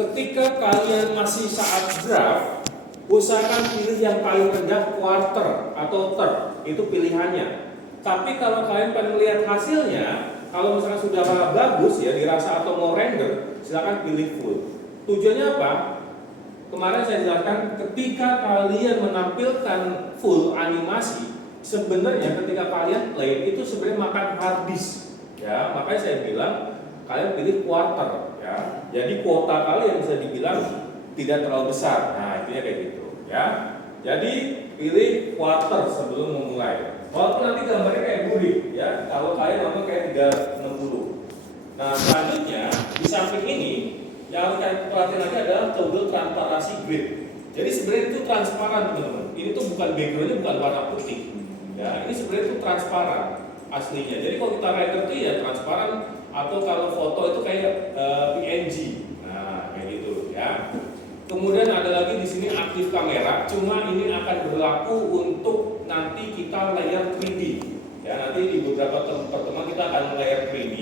ketika kalian masih saat draft, usahakan pilih yang paling rendah quarter atau third, itu pilihannya. Tapi kalau kalian pengen lihat hasilnya, kalau misalnya sudah bagus ya dirasa atau mau render, silakan pilih full. Tujuannya apa? Kemarin saya jelaskan ketika kalian menampilkan full animasi, sebenarnya ketika kalian play itu sebenarnya makan hard disk. Ya, makanya saya bilang kalian pilih quarter ya. Jadi kuota kalian bisa dibilang tidak terlalu besar. Nah, intinya kayak gitu ya. Jadi pilih quarter sebelum memulai. Walaupun nanti gambarnya kayak gurih ya. Kalau kalian ngomong kayak 360. Nah, selanjutnya di samping ini yang harus kalian perhatikan lagi adalah toggle transparansi grid. Jadi sebenarnya itu transparan teman-teman. Ini tuh bukan backgroundnya bukan warna putih. Ya, ini sebenarnya itu transparan aslinya. Jadi kalau kita render itu ya transparan atau kalau foto itu kayak PNG. Nah, kayak gitu ya. Kemudian ada lagi di sini aktif kamera, cuma ini akan berlaku untuk nanti kita layer 3D. Ya, nanti di beberapa pertemuan kita akan layer 3D,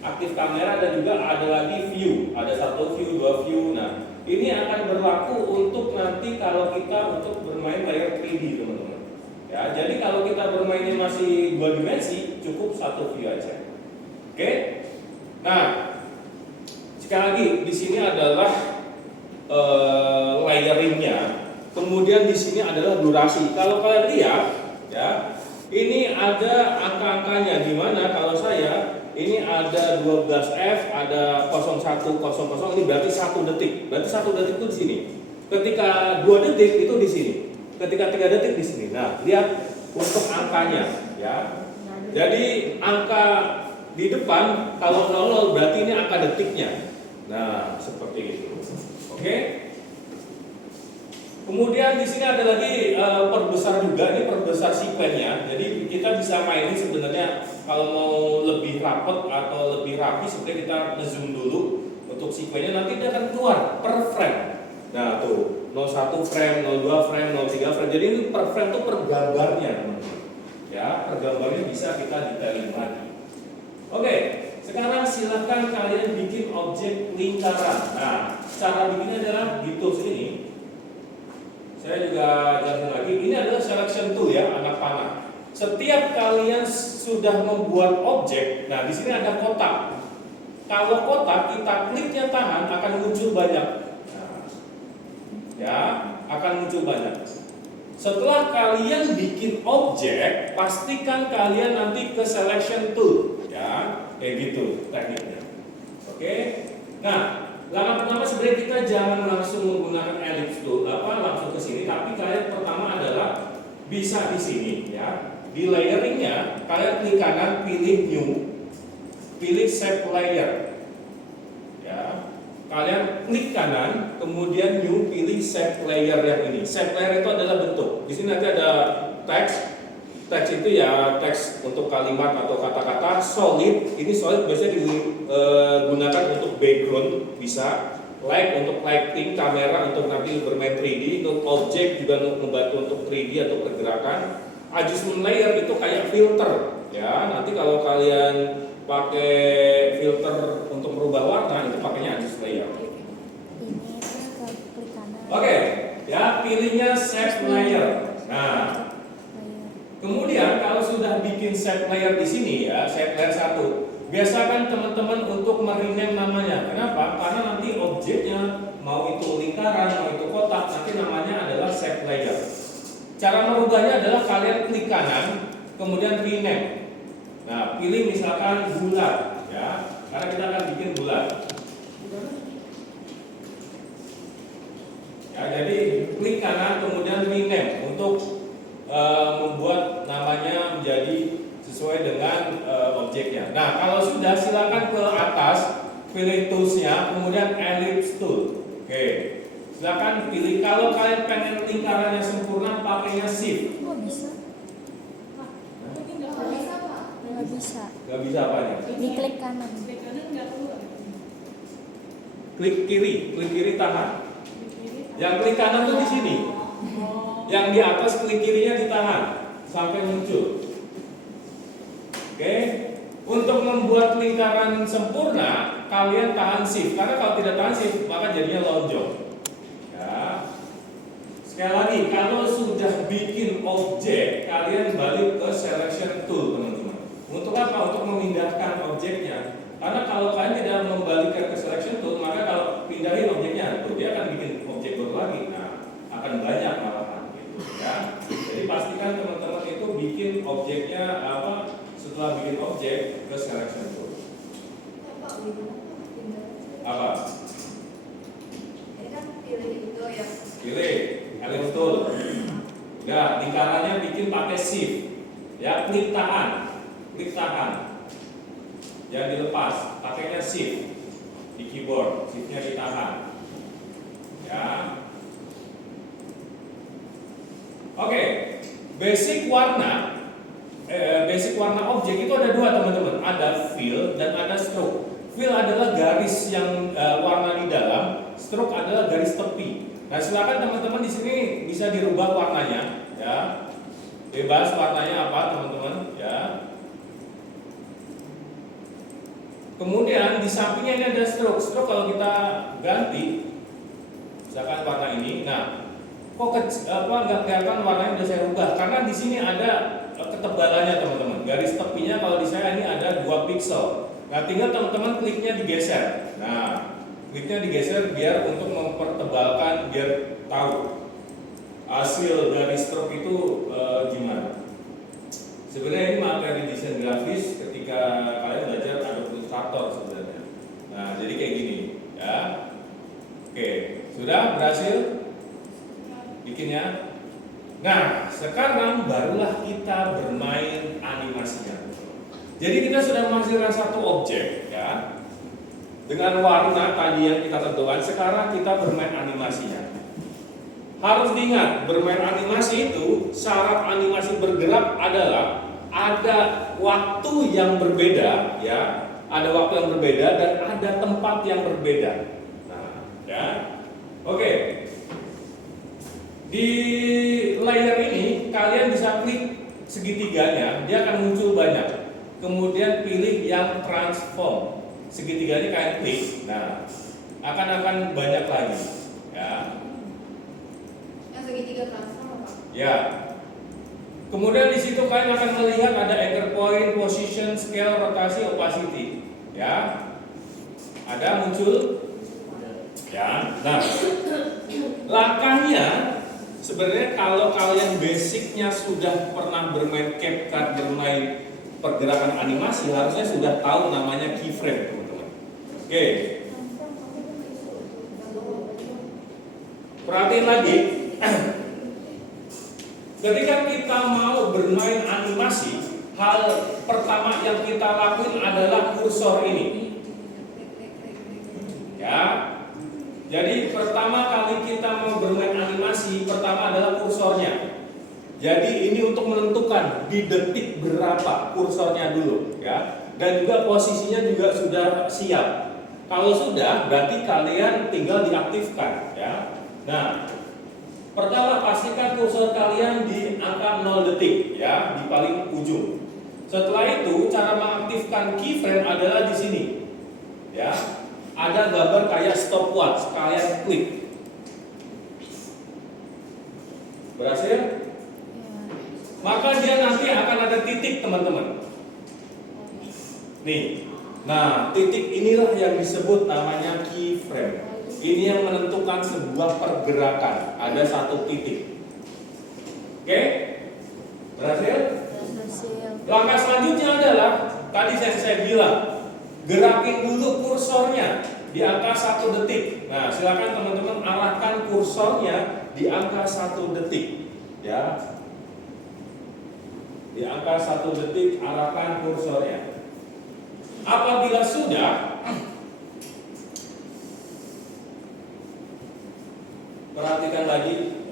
aktif kamera dan juga ada lagi view, ada 1 view, 2 view. Nah, ini akan berlaku untuk nanti kalau kita untuk bermain layer 3D, teman-teman. Ya, jadi kalau kita bermainnya masih 2 dimensi, cukup 1 view aja. Oke? Nah, sekali lagi di sini adalah layeringnya, kemudian di sini adalah durasi. Kalau kalian lihat, ya, ini ada angka-angkanya di mana kalau saya ini ada 12F, ada 0100, ini berarti 1 detik. Berarti 1 detik itu di sini. Ketika 2 detik itu di sini. Ketika 3 detik di sini. Nah, lihat untuk angkanya, ya. Jadi angka di depan kalau 00 berarti ini angka detiknya. Nah, seperti itu. Oke. Kemudian di sini ada lagi perbesar juga, ini perbesar sequence-nya. Jadi kita bisa mainin sebenarnya kalau mau lebih rapet atau lebih rapi sebenarnya kita nge-zoom dulu untuk sequence-nya, nanti dia akan keluar per frame. Nah, tuh 01 frame, 02 frame, 03 frame. Jadi ini per frame tuh per gambarnya, teman-teman. Ya, per gambarnya bisa kita detailin lagi. Oke. Sekarang silahkan kalian bikin objek lingkaran. Nah, cara bikinnya adalah di tools ini. Saya juga jelasin lagi. Ini adalah selection tool ya, anak panah. Setiap kalian sudah membuat objek, nah di sini ada kotak. Kalau kotak kita kliknya tahan akan muncul banyak. Nah, ya, akan muncul banyak. Setelah kalian bikin objek, pastikan kalian nanti ke selection tool, ya. Kayak gitu tekniknya. Oke. Nah, langkah pertama sebenarnya kita jangan langsung menggunakan ellipse tool, langsung ke sini, tapi kalian pertama adalah bisa di sini ya. Di layeringnya kalian klik kanan, pilih new, pilih shape layer. Ya. Kalian klik kanan, kemudian new, pilih shape layer yang ini. Shape layer itu adalah bentuk. Di sini nanti ada teks. Teks itu ya teks untuk kalimat atau kata-kata. Solid, ini solid biasanya digunakan untuk background bisa. Light untuk lighting, kamera untuk nanti bermain 3D, untuk objek juga untuk membantu untuk 3D atau pergerakan. Adjustment layer itu kayak filter ya. Nanti kalau kalian pakai filter untuk merubah warna itu pakainya adjustment layer. Oke, ya pilihnya shape layer. Nah, kemudian kalau sudah bikin shape layer di sini ya, shape layer 1, biasakan teman-teman untuk merename namanya. Kenapa? Karena nanti objeknya mau itu lingkaran, mau itu kotak, nanti namanya adalah shape layer. Cara merubahnya adalah kalian klik kanan, kemudian rename. Nah, pilih misalkan bulat ya, karena kita akan bikin bulat. Ya, jadi klik kanan kemudian rename untuk membuat namanya menjadi sesuai dengan objeknya. Nah, kalau sudah silakan ke atas, pilih toolsnya, kemudian ellipse tool. Oke, silakan pilih. Kalau kalian pengen lingkarannya sempurna, pakainya shift. Nggak bisa. Nggak bisa. Gak bisa apanya? Diklik kanan. Klik kiri tahan. Yang klik kanan tuh di sini. Yang di atas klik kirinya ditahan sampai muncul. Oke. Untuk membuat lingkaran sempurna, kalian tahan shift, karena kalau tidak tahan shift maka jadinya lonjong. Ya. Sekali lagi, kalau sudah bikin objek, kalian balik ke selection tool, teman-teman. Untuk apa? Untuk memindahkan objeknya. Karena kalau kalian tidak membalikkan ke selection tool, maka kalau pindahin objeknya, tuh dia akan bikin objek baru lagi. Nah, akan banyak malahan gitu ya. Jadi pastikan teman-teman itu bikin objeknya apa? Setelah bikin objek ke selection tool. Apa? Ini kan pilih itu ya. Pilih, kalian tool. Ya, lingkarannya bikin pakai shift. Ya, klik tahan. Jangan dilepas, pakainya shift di keyboard, shiftnya ditahan. Ya. Oke, basic warna objek itu ada dua, teman-teman. Ada fill dan ada stroke. Fill adalah garis yang warna di dalam, stroke adalah garis tepi. Nah, silakan teman-teman di sini bisa dirubah warnanya, ya. Bebas warnanya apa, teman-teman, ya. Kemudian di sampingnya ini ada stroke. Stroke kalau kita ganti, misalkan warna ini, nah, kok nggak kelihatan warnanya udah saya rubah? Karena di sini ada ketebalannya, teman-teman. Garis tepinya kalau di saya ini ada 2 pixel. Nah, tinggal teman-teman kliknya digeser. Nah, kliknya digeser biar untuk mempertebalkan, biar tahu hasil dari stroke itu gimana. Sebenarnya ini materi desain grafis ketika kalian belajar Adobe Illustrator sebenarnya. Nah, jadi kayak gini, ya. Oke, sudah berhasil bikinnya. Nah, sekarang barulah kita bermain animasinya. Jadi kita sudah menghasilkan satu objek, ya. Dengan warna tadi yang kita tentukan, sekarang kita bermain animasinya. Harus diingat, bermain animasi itu, syarat animasi bergerak adalah ada waktu yang berbeda, ya, ada waktu yang berbeda dan ada tempat yang berbeda. Nah, ya, oke. Di layer ini kalian bisa klik segitiganya, dia akan muncul banyak. Kemudian pilih yang transform, segitiganya kalian klik. Nah, akan banyak lagi, ya. Yang segitiga transform apa? Ya. Kemudian di situ kalian akan melihat ada anchor point, position, scale, rotasi, opacity. Ya. Ada muncul? Ya. Nah, langkahnya sebenarnya kalau kalian basicnya sudah pernah bermain CapCut, bermain pergerakan animasi, harusnya sudah tahu namanya keyframe, teman-teman. Oke. Perhatiin lagi. Ketika kita mau bermain animasi, hal pertama yang kita lakuin adalah kursor ini. Ya. Jadi pertama kali kita mau bermain animasi, pertama adalah kursornya. Jadi ini untuk menentukan di detik berapa kursornya dulu, ya. Dan juga posisinya juga sudah siap. Kalau sudah, berarti kalian tinggal diaktifkan, ya. Nah, pertama pastikan kursor kalian di angka 0 detik, ya, di paling ujung. Setelah itu cara mengaktifkan keyframe adalah di sini, ya. Ada gambar kayak stopwatch, kalian klik. Berhasil? Maka dia nanti akan ada titik, teman-teman. Nih, nah titik inilah yang disebut namanya keyframe. Ini yang menentukan sebuah pergerakan. Ada satu titik. Oke? Berhasil? Berhasil. Langkah selanjutnya adalah tadi saya bilang, gerakin dulu kursornya di angka 1 detik. Nah, silakan teman-teman arahkan kursornya di angka 1 detik, ya. Di angka 1 detik arahkan kursornya. Apabila sudah, perhatikan lagi,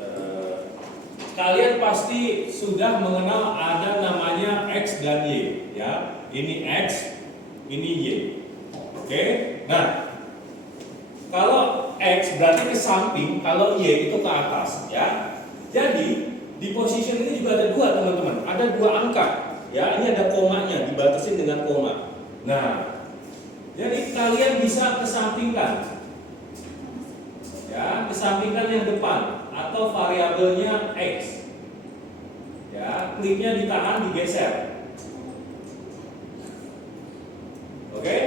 kalian pasti sudah mengenal ada namanya X dan Y, ya. Ini X, ini Y. Oke. Nah, kalau X berarti ke samping, kalau Y itu ke atas, ya. Jadi di position ini juga ada dua, teman-teman. Ada 2 angka, ya. Ini ada komanya, dibatasin dengan koma. Nah, Jadi kalian bisa kesampingkan, ya, kesampingkan yang depan atau variabelnya X. Ya, kliknya ditahan, digeser. Oke?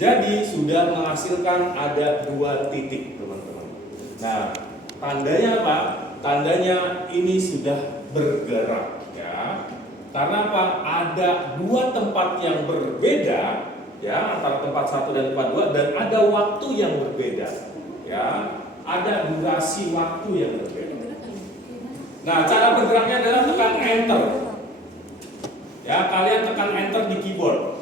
Jadi sudah menghasilkan ada 2 titik, teman-teman. Nah, tandanya apa? Tandanya ini sudah bergerak, ya. Karena apa? Ada 2 tempat yang berbeda, ya, antara tempat 1 dan tempat 2, dan ada waktu yang berbeda, ya. Ada durasi waktu yang berbeda. Nah, cara bergeraknya adalah tekan enter. Ya, kalian tekan enter di keyboard.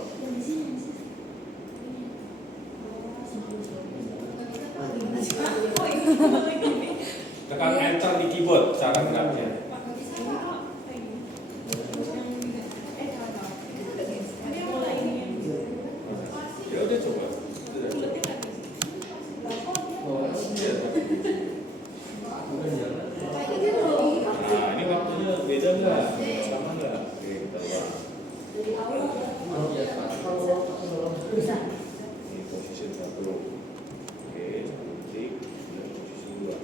Tekan enter di keyboard cara geraknya. Ya udah coba. Nah, ini waktunya beda nggak? Sama nggak? Oke, kita lihat. Ini posisi 1. Oke, titik. Posisi 2.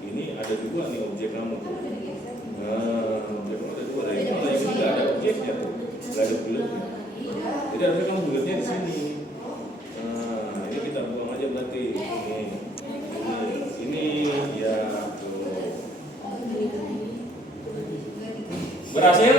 Ini ada 2 nih objek kamu tuh. Nah, objek kamu ada 2. Nah, ini malah ini nggak ada objeknya tuh, nggak ada bulatnya. Jadi harusnya kamu bulatnya di sini. Nah, ini kita buang aja berarti. Ini ya tuh. Berhasil?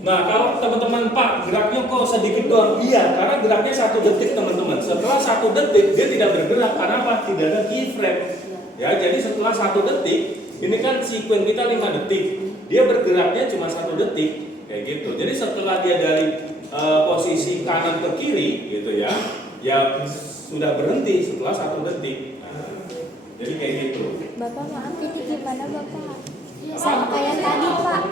Nah, kalau teman-teman, Pak, geraknya kok sedikit doang? Iya, karena geraknya 1 detik, teman-teman. Setelah 1 detik dia tidak bergerak karena apa? Tidak ada keyframe. Ya, jadi setelah 1 detik, ini kan sequence kita 5 detik. Dia bergeraknya cuma 1 detik, kayak gitu. Jadi setelah dia dari posisi kanan ke kiri, gitu ya, ya sudah berhenti setelah 1 detik. Nah, jadi kayak gitu. Bapak maaf ini gimana Bapak? Sama kayak tadi Pak.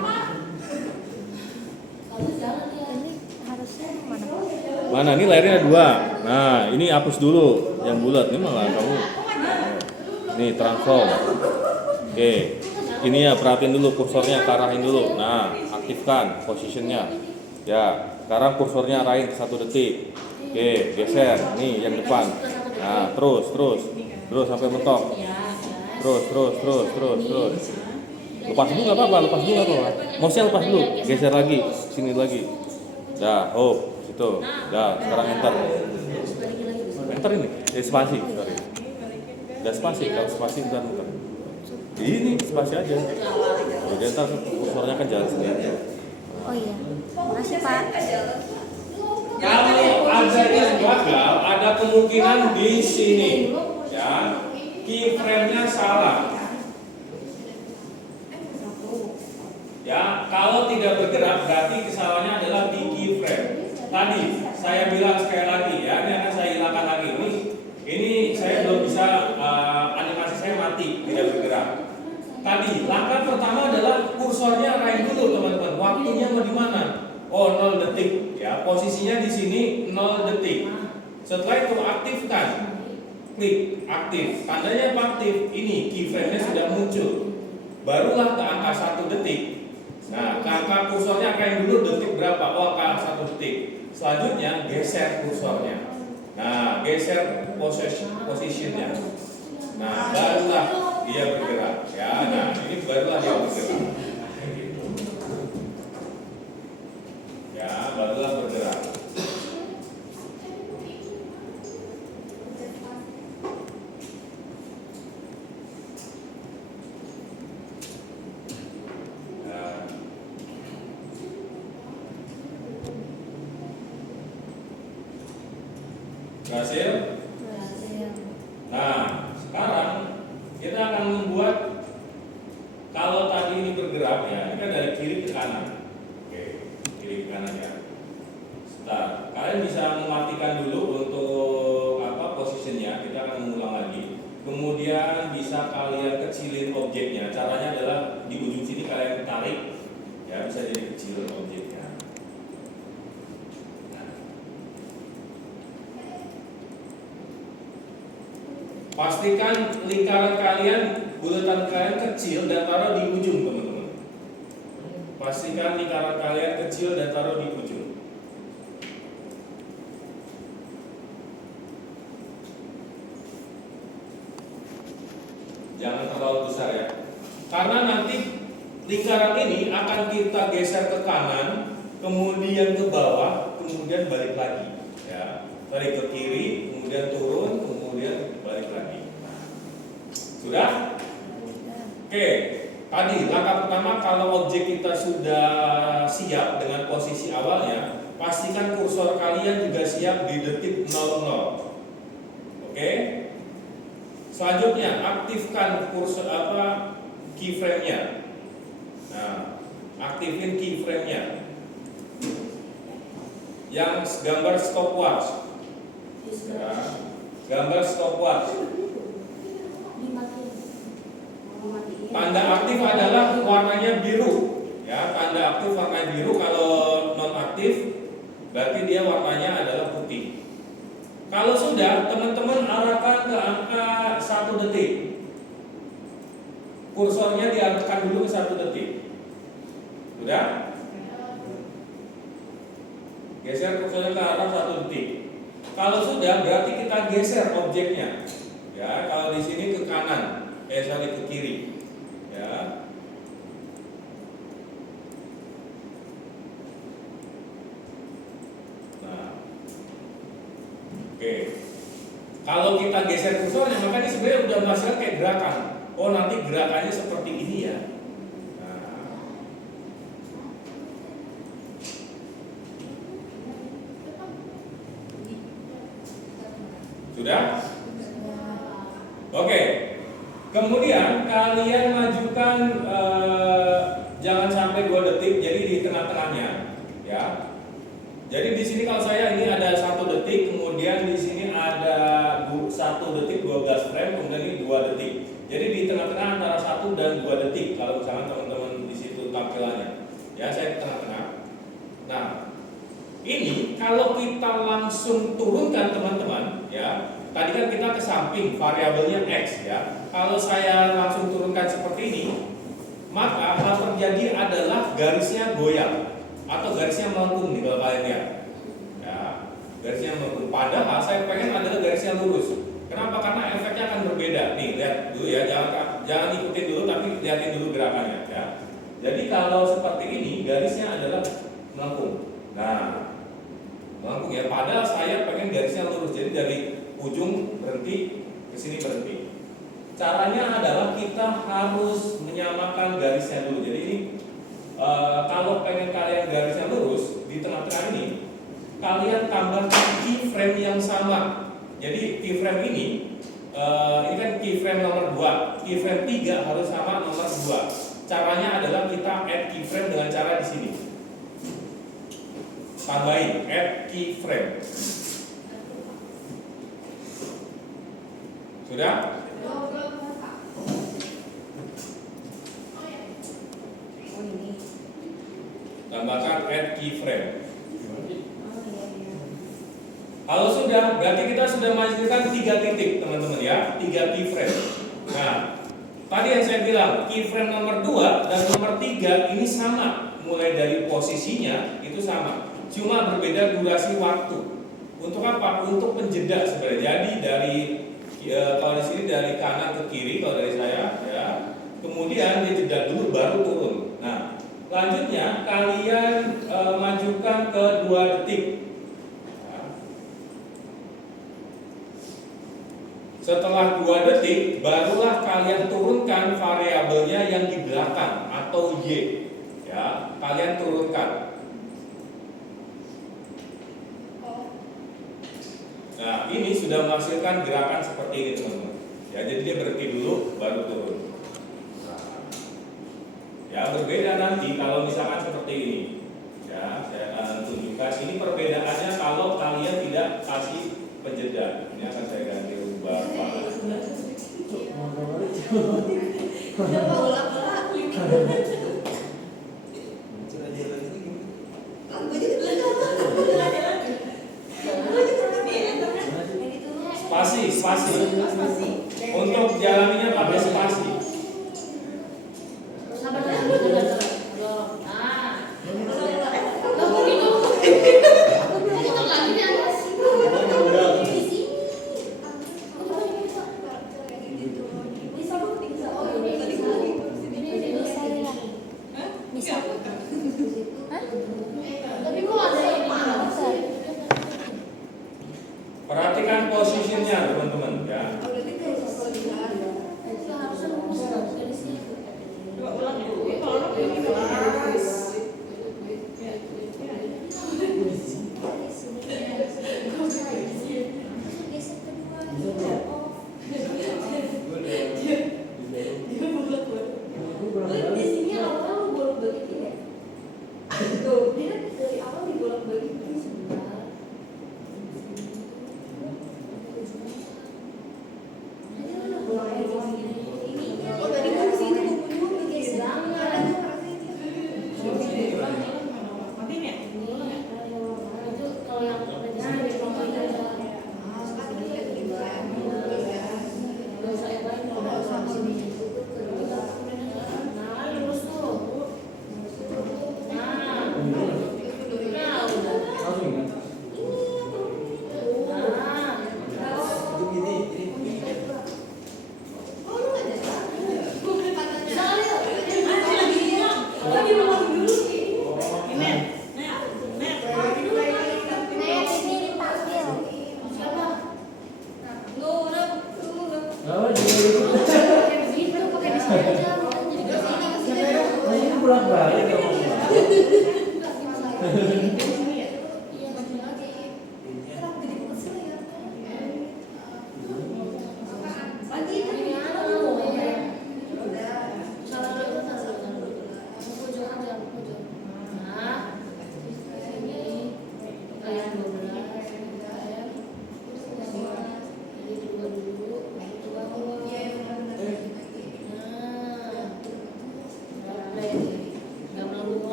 Ini harusnya mana Pak? Mana ini layarnya ada 2. Nah, ini hapus dulu yang bulat. Ini malah kamu. Nih transform. Oke. Ini ya perhatiin dulu kursornya, arahin dulu. Nah, aktifkan posisinya. Ya, sekarang kursornya arahin 1 detik. Oke, geser. Nih yang depan. Nah, terus sampai mentok. Terus. Lepas dulu nggak apa-apa, Mouse-nya lepas dulu, geser lagi, sini lagi. Dah, situ. Dah, sekarang enter. Enter ini, spasi, sorry. Dah spasi, kalau spasi bentar. Ini spasi aja. Jadi ntar kursornya kan jalan sendiri. Oh iya. Makasih Pak. Kalau ada yang gagal, ada kemungkinan di sini, ya, keyframe-nya salah. Ya, kalau tidak bergerak berarti kesalahannya adalah di keyframe. Tadi saya bilang sekali lagi, ya, ini akan saya hilangkan lagi. Ini saya belum bisa, animasi saya mati, tidak bergerak. Tadi langkah pertama adalah kursornya arahin dulu, teman-teman. Waktunya mau di mana? Oh, 0 detik. Ya, posisinya di sini 0 detik. Setelah itu aktifkan, klik aktif. Tandanya apa aktif? Ini keyframe-nya sudah muncul. Barulah ke angka 1 detik. Nah, angka kursornya arahin dulu detik berapa? Oh, angka 1 detik. Selanjutnya geser kursornya. Nah, geser posisinya. Nah, barulah dia bergerak. Ya, nah ini barulah dia bergerak. Kayak gitu. Ya, barulah bergerak. Berhasil? Nah, sekarang kita akan membuat, kalau tadi ini bergerak ya, ini kan dari kiri ke kanan. Oke, kiri ke kanan ya. Kalian bisa mematikan dulu untuk posisinya. Kita akan mengulang lagi. Kemudian bisa kalian kecilin objeknya. Caranya adalah di ujung sini kalian tarik, ya bisa jadi kecil objeknya. Nah. Pastikan lingkaran kalian, bulatan kalian kecil dan taruh di ujung, teman-teman. Pastikan lingkaran kalian kecil dan taruh di ujung. Jangan terlalu besar ya. Karena nanti lingkaran ini akan kita geser ke kanan, kemudian ke bawah, kemudian balik lagi. Ya, tarik ke kiri, kemudian turun, kemudian balik lagi. Sudah? Oke. Tadi langkah pertama, kalau objek kita sudah siap dengan posisi awalnya, pastikan kursor kalian juga siap di detik 00. Oke? Selanjutnya, aktifkan kursor keyframe-nya. Nah, aktifin keyframe-nya. Yang gambar stopwatch. Ya, gambar stopwatch. Tanda aktif adalah warnanya biru. Ya, tanda aktif warnanya biru. Kalau non aktif, berarti dia warnanya adalah putih. Kalau sudah, teman-teman arahkan ke angka 1 detik. Kursornya diarahkan dulu ke 1 detik. Sudah? Geser kursornya ke arah 1 detik. Kalau sudah, berarti kita geser objeknya. Ya, kalau di sini ke kanan, ke kiri. Ya. Nah. Oke. Kalau kita geser kursornya, maka ini sebenarnya udah menghasilkan kayak gerakan. Oh, nanti gerakannya seperti ini ya. Nah. Sudah? Oke. Kemudian kalian majukan jangan sampai 2 detik, jadi di tengah-tengahnya, ya. Jadi di sini kalau saya ini ada 1 detik, kemudian di sini ada 1 detik 12 frame, kemudian ini 2 detik. Jadi di tengah-tengah antara 1 dan 2 detik kalau misalkan teman-teman di situ tampilannya. Ya, saya di tengah-tengah. Nah, ini kalau kita langsung turunkan teman-teman, ya. Tadi kan kita ke samping variabelnya X ya. Kalau saya langsung turunkan seperti ini, maka hal terjadi adalah garisnya goyang atau garisnya melengkung nih kalau kalian lihat. Ya, garisnya melengkung. Padahal saya pengen adalah garisnya lurus. Kenapa? Karena efeknya akan berbeda. Nih, lihat dulu ya, jangan ikutin dulu tapi lihatin dulu gerakannya ya. Jadi kalau seperti ini garisnya adalah melengkung. Nah, melengkung ya. Padahal saya pengen garisnya lurus. Jadi dari ujung berhenti ke sini berhenti. Caranya adalah kita harus menyamakan garisnya dulu. Jadi ini kalau pengen kalian garisnya lurus di tengah-tengah ini, kalian tambahkan keyframe yang sama. Jadi keyframe ini kan keyframe nomor 2, keyframe 3 harus sama nomor 2. Caranya adalah kita add keyframe dengan cara di sini. Tambahin add keyframe. Sudah? Tambahkan add keyframe. Kalau sudah, berarti kita sudah menghasilkan 3 titik teman-teman ya, 3 keyframe. Nah, tadi yang saya bilang keyframe nomor 2 dan nomor 3 ini sama, mulai dari posisinya itu sama, cuma berbeda durasi waktu. Untuk apa? Untuk penjeda sebenarnya. Jadi dari kalau di sini dari kanan ke kiri kalau dari saya ya. Kemudian dia jeda dulu baru turun. Nah, selanjutnya kalian majukan ke 2 detik. Ya. Setelah 2 detik barulah kalian turunkan variabelnya yang di belakang atau Y. Ya, kalian turunkan. Nah, ini sudah menghasilkan gerakan seperti ini teman-teman. Ya, jadi dia berhenti dulu baru turun. Nah, ya berbeda nanti kalau misalkan seperti ini. Ya, saya akan tunjukkan. Ini perbedaannya kalau kalian tidak kasih penjeda. Ini akan saya ganti ubah. Kenapa ulang-ulang? Spasi. Untuk jalaninya pakai spasi. Bisa. Hah? Tapi kok ada yang Bisa. Perhatikan posisinya teman-teman ya.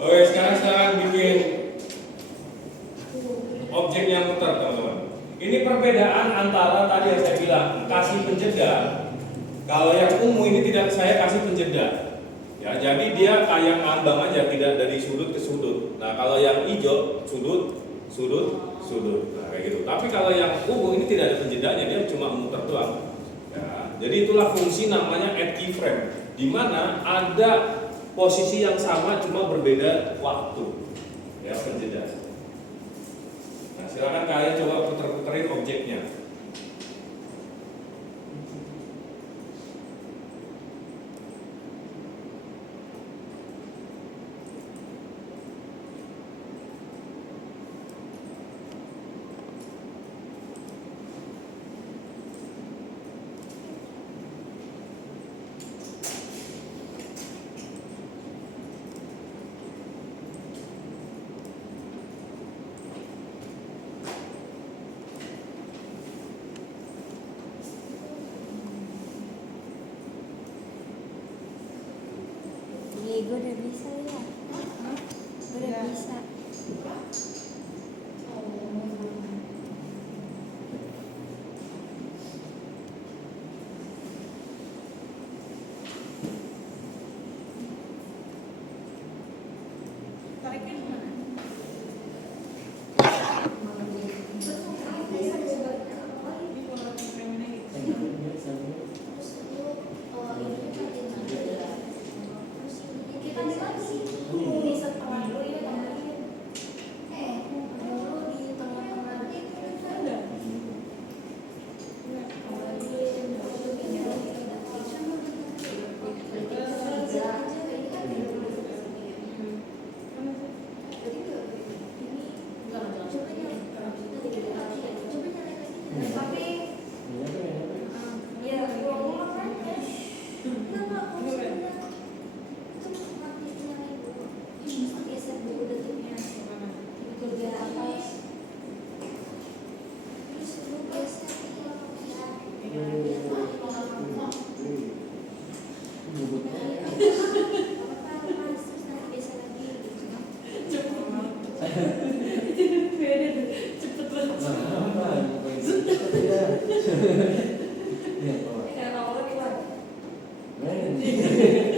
Oke, sekarang bikin objek yang muter, teman-teman. Ini perbedaan antara tadi yang saya bilang kasih penjeda. Kalau yang ungu ini tidak saya kasih penjeda. Ya, jadi dia kayak ngambang aja, tidak dari sudut ke sudut. Nah, kalau yang hijau sudut. Nah, kayak gitu. Tapi kalau yang ungu ini tidak ada penjedanya, dia cuma muter doang. Ya, jadi itulah fungsi namanya add keyframe, di mana ada posisi yang sama cuma berbeda waktu. Ya, penjeda. Nah, silakan kalian coba puter-puterin objeknya. Gue udah bisa ya. Gue udah bisa. Kita ini.